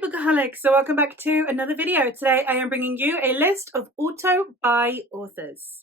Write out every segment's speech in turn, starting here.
Hello Bookaholics, so welcome back to another video. Today I am bringing you a list of auto-buy authors.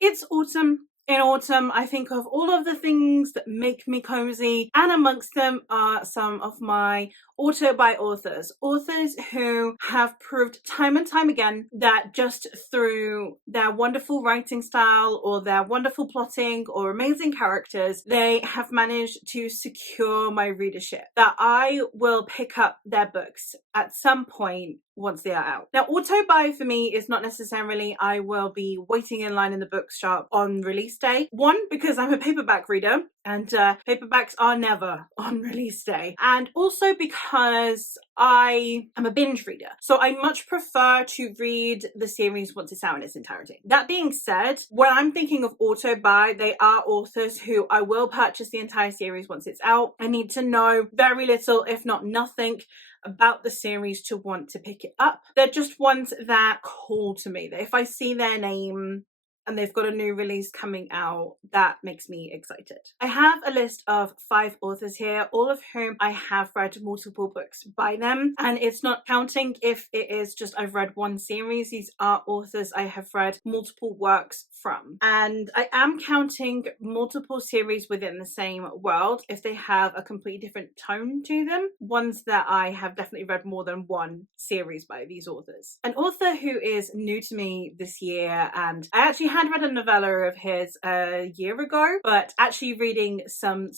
It's autumn. In autumn, I think of all of the things that make me cozy, and amongst them are some of my auto-buy authors. Authors who have proved time and time again that just through their wonderful writing style or their wonderful plotting or amazing characters, they have managed to secure my readership, that I will pick up their books at some point once they are out. Now, auto-buy for me is not necessarily I will be waiting in line in the bookshop on release day. One, because I'm a paperback reader and paperbacks are never on release day. And also because I am a binge reader. So I much prefer to read the series once it's out in its entirety. That being said, when I'm thinking of auto-buy, they are authors who I will purchase the entire series once it's out. I need to know very little, if not nothing, about the series to want to pick it up. They're just ones that call to me, that if I see their name and they've got a new release coming out, that makes me excited. I have a list of 5 authors here, all of whom I have read multiple books by them, and it's not counting if it is just I've read one series. These are authors I have read multiple works from, and I am counting multiple series within the same world if they have a completely different tone to them, ones that I have definitely read more than one series by these authors. An author who is new to me this year, and I actually had read a novella of his a year ago, but actually reading some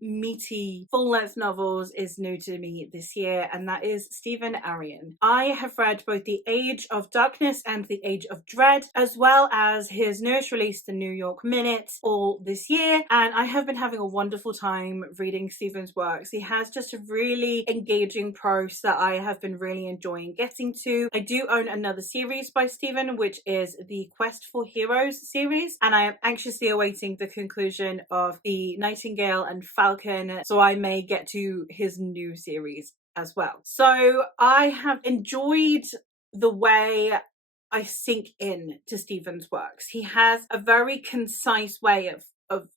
meaty full-length novels is new to me this year, and that is Stephen Arion. I have read both The Age of Darkness and The Age of Dread, as well as his newest release, The New York Minute, all this year, and I have been having a wonderful time reading Stephen's works. He has just a really engaging prose that I have been really enjoying getting to. I do own another series by Stephen, which is the Quest for Heroes series, and I am anxiously awaiting the conclusion of the Nightingale and Falcon, so I may get to his new series as well. So I have enjoyed the way I sink in to Stephen's works. He has a very concise way of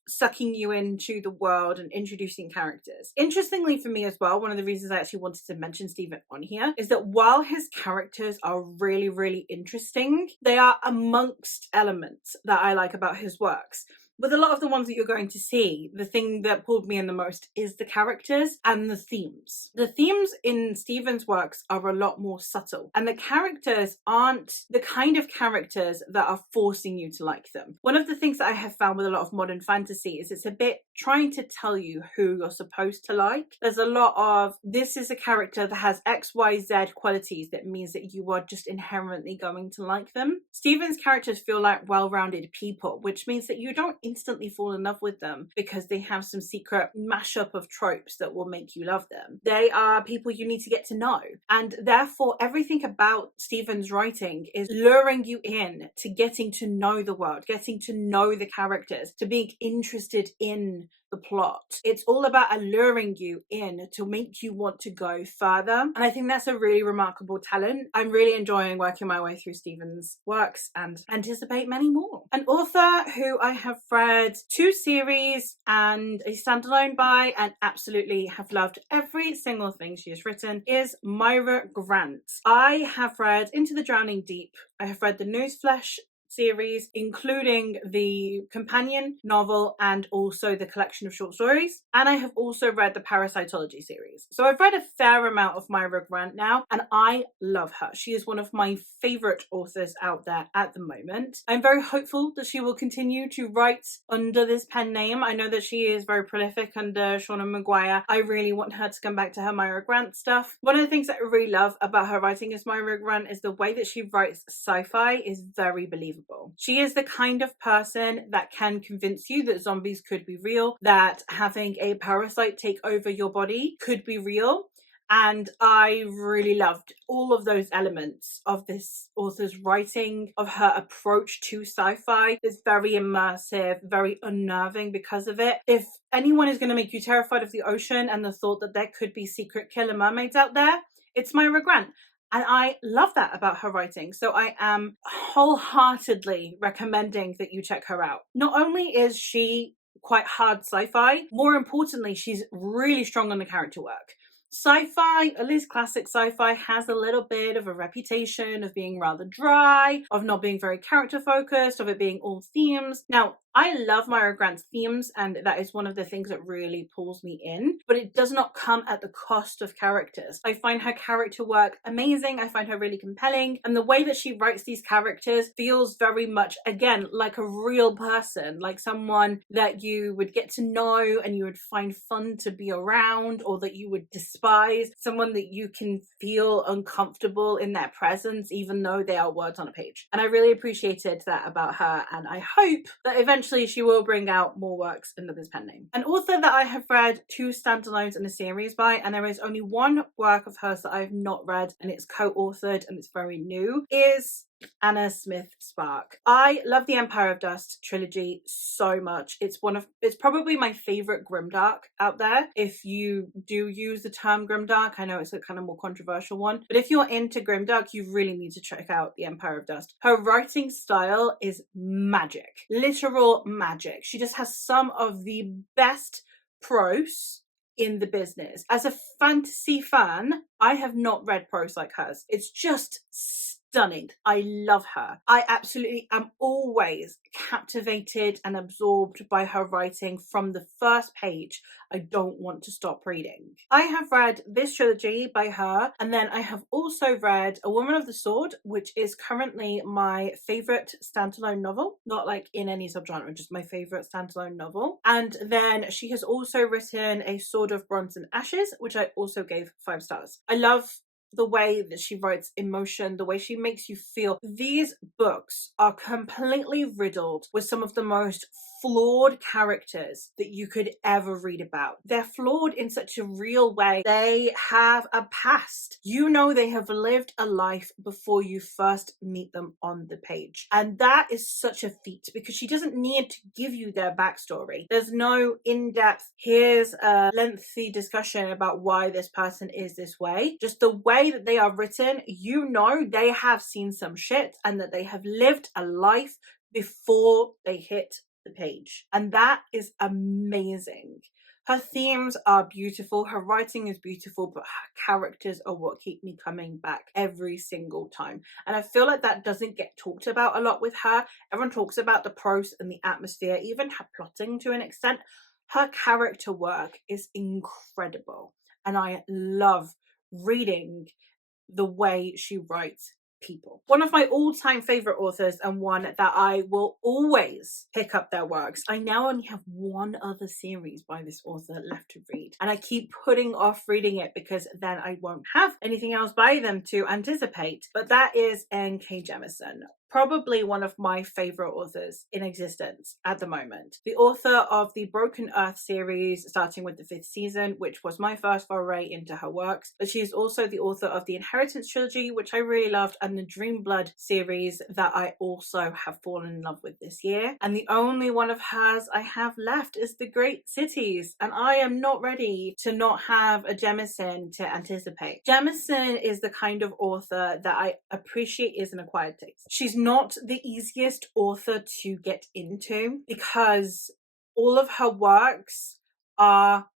sucking you into the world and introducing characters. Interestingly for me as well, one of the reasons I actually wanted to mention Stephen on here is that while his characters are really, really interesting, they are amongst elements that I like about his works. With a lot of the ones that you're going to see, the thing that pulled me in the most is the characters and the themes. The themes in Stephen's works are a lot more subtle, and the characters aren't the kind of characters that are forcing you to like them. One of the things that I have found with a lot of modern fantasy is it's a bit trying to tell you who you're supposed to like. There's a lot of, this is a character that has XYZ qualities that means that you are just inherently going to like them. Stephen's characters feel like well-rounded people, which means that you don't instantly fall in love with them because they have some secret mashup of tropes that will make you love them. They are people you need to get to know, and therefore everything about Stephen's writing is luring you in to getting to know the world, getting to know the characters, to being interested in the plot. It's all about alluring you in to make you want to go further, and I think that's a really remarkable talent. I'm really enjoying working my way through Stephen's works and anticipate many more. An author who I have read 2 series and a standalone by and absolutely have loved every single thing she has written is Myra Grant. I have read Into the Drowning Deep. I have read the Newsflesh series, including the companion novel and also the collection of short stories, and I have also read the Parasitology series. So I've read a fair amount of Myra Grant now, and I love her. She is one of my favorite authors out there at the moment. I'm very hopeful that she will continue to write under this pen name. I know that she is very prolific under Shauna Maguire. I really want her to come back to her Myra Grant stuff. One of the things that I really love about her writing as Myra Grant is the way that she writes sci-fi is very believable. She is the kind of person that can convince you that zombies could be real, that having a parasite take over your body could be real. And I really loved all of those elements of this author's writing, of her approach to sci-fi. It's very immersive, very unnerving because of it. If anyone is going to make you terrified of the ocean and the thought that there could be secret killer mermaids out there, it's Myra Grant. And I love that about her writing. So I am wholeheartedly recommending that you check her out. Not only is she quite hard sci-fi, more importantly, she's really strong on the character work. Sci-fi, at least classic sci-fi, has a little bit of a reputation of being rather dry, of not being very character focused, of it being all themes. Now, I love Myra Grant's themes, and that is one of the things that really pulls me in, but it does not come at the cost of characters. I find her character work amazing. I find her really compelling, and the way that she writes these characters feels very much, again, like a real person, like someone that you would get to know and you would find fun to be around, or that you would despise, someone that you can feel uncomfortable in their presence, even though they are words on a page. And I really appreciated that about her, and I hope that eventually she will bring out more works under this pen name. An author that I have read 2 standalones in a series by, and there is only one work of hers that I have not read, and it's co-authored and it's very new, is Anna Smith Spark. I love the Empire of Dust trilogy so much. It's probably my favorite grimdark out there. If you do use the term grimdark, I know it's a kind of more controversial one, but if you're into grimdark, you really need to check out the Empire of Dust. Her writing style is magic, literal magic. She just has some of the best prose in the business. As a fantasy fan, I have not read prose like hers. It's just stunning. I love her. I absolutely am always captivated and absorbed by her writing from the first page. I don't want to stop reading. I have read this trilogy by her, and then I have also read A Woman of the Sword, which is currently my favorite standalone novel. Not like in any subgenre, just my favorite standalone novel. And then she has also written A Sword of Bronze and Ashes, which I also gave 5 stars. I love the way that she writes emotion, the way she makes you feel. These books are completely riddled with some of the most flawed characters that you could ever read about. They're flawed in such a real way. They have a past. You know they have lived a life before you first meet them on the page. And that is such a feat, because she doesn't need to give you their backstory. There's no in-depth, here's a lengthy discussion about why this person is this way. Just the way that they are written, you know they have seen some shit and that they have lived a life before they hit the page. And that is amazing. Her themes are beautiful, her writing is beautiful, but her characters are what keep me coming back every single time. And I feel like that doesn't get talked about a lot with her. Everyone talks about the prose and the atmosphere, even her plotting to an extent. Her character work is incredible, and I love reading the way she writes people. One of my all-time favorite authors, and one that I will always pick up their works. I now only have one other series by this author left to read, and I keep putting off reading it because then I won't have anything else by them to anticipate. But that is N.K. Jemisin. Probably one of my favorite authors in existence at the moment. The author of the Broken Earth series, starting with the 5th season, which was my first foray into her works. But she is also the author of the Inheritance trilogy, which I really loved, and the Dreamblood series that I also have fallen in love with this year. And the only one of hers I have left is The Great Cities, and I am not ready to not have a Jemisin to anticipate. Jemisin is the kind of author that I appreciate is an acquired taste. She's not the easiest author to get into because all of her works are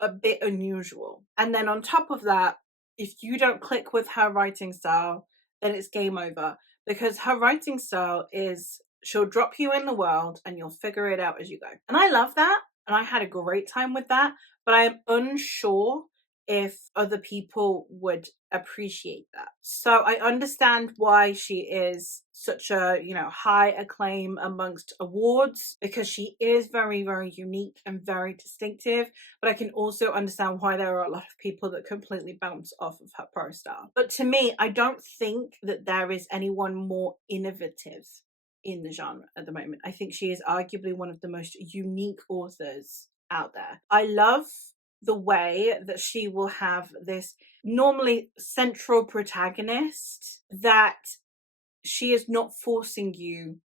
a bit unusual. And then on top of that, if you don't click with her writing style, then it's game over, because her writing style is, she'll drop you in the world and you'll figure it out as you go. And I love that, and I had a great time with that, but I am unsure if other people would appreciate that. So I understand why she is such a, high acclaim amongst awards, because she is very, very unique and very distinctive. But I can also understand why there are a lot of people that completely bounce off of her prose style. But to me, I don't think that there is anyone more innovative in the genre at the moment. I think she is arguably one of the most unique authors out there. I love the way that she will have this normally central protagonist that she is not forcing you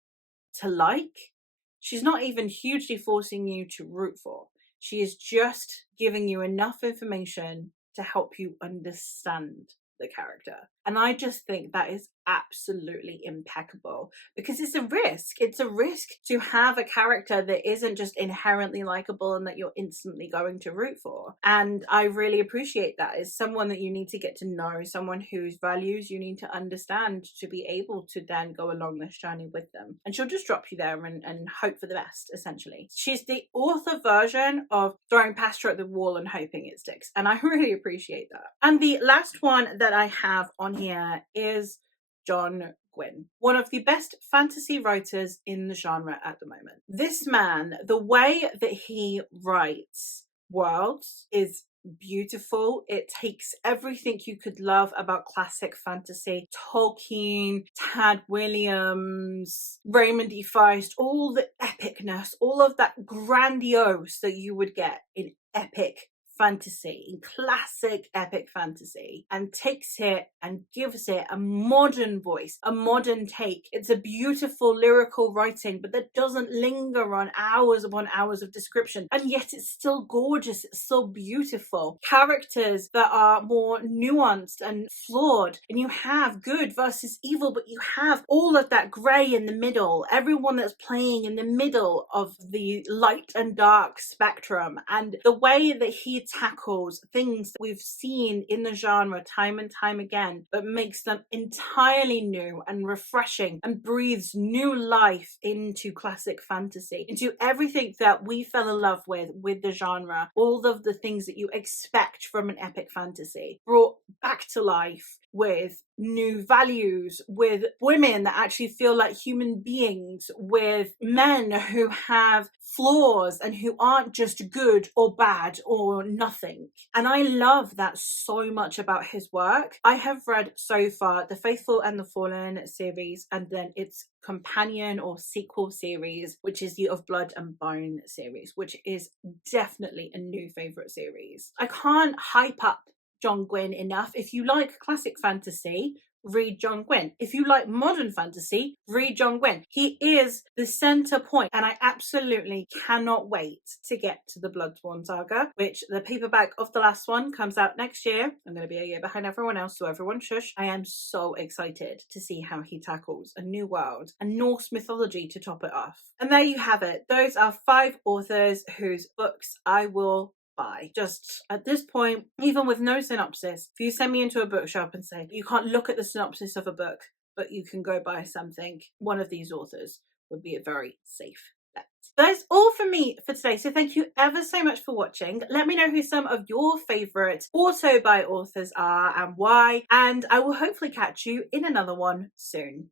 to like. She's not even hugely forcing you to root for. She is just giving you enough information to help you understand the character. And I just think that is absolutely impeccable, because it's a risk. It's a risk to have a character that isn't just inherently likable and that you're instantly going to root for. And I really appreciate that. It's someone that you need to get to know, someone whose values you need to understand to be able to then go along this journey with them. And she'll just drop you there and hope for the best, essentially. She's the author version of throwing pasta at the wall and hoping it sticks. And I really appreciate that. And the last one that I have on here is John Gwynne, one of the best fantasy writers in the genre at the moment. This man, the way that he writes worlds is beautiful. It takes everything you could love about classic fantasy, Tolkien, Tad Williams, Raymond E. Feist, all the epicness, all of that grandiose that you would get in epic fantasy, in classic epic fantasy, and takes it and gives it a modern voice, a modern take. It's a beautiful lyrical writing, but that doesn't linger on hours upon hours of description, and yet it's still gorgeous, it's still beautiful. Characters that are more nuanced and flawed, and you have good versus evil, but you have all of that grey in the middle, everyone that's playing in the middle of the light and dark spectrum. And the way that he tackles things that we've seen in the genre time and time again, but makes them entirely new and refreshing and breathes new life into classic fantasy, into everything that we fell in love with the genre, all of the things that you expect from an epic fantasy, brought back to life with new values, with women that actually feel like human beings, with men who have flaws and who aren't just good or bad or nothing. And I love that so much about his work. I have read so far the Faithful and the Fallen series, and then its companion or sequel series, which is the Of Blood and Bone series, which is definitely a new favorite series. I can't hype up John Gwynne enough. If you like classic fantasy, read John Gwynne. If you like modern fantasy, read John Gwynne. He is the center point, and I absolutely cannot wait to get to the Bloodsworn Saga, which the paperback of the last one comes out next year. I'm going to be a year behind everyone else, so everyone shush. I am so excited to see how he tackles a new world and Norse mythology to top it off. And there you have it. Those are 5 authors whose books I will buy. Just at this point, even with no synopsis, if you send me into a bookshop and say you can't look at the synopsis of a book, but you can go buy something, one of these authors would be a very safe bet. That's all for me for today, so thank you ever so much for watching. Let me know who some of your favourite Autobuy authors are and why, and I will hopefully catch you in another one soon.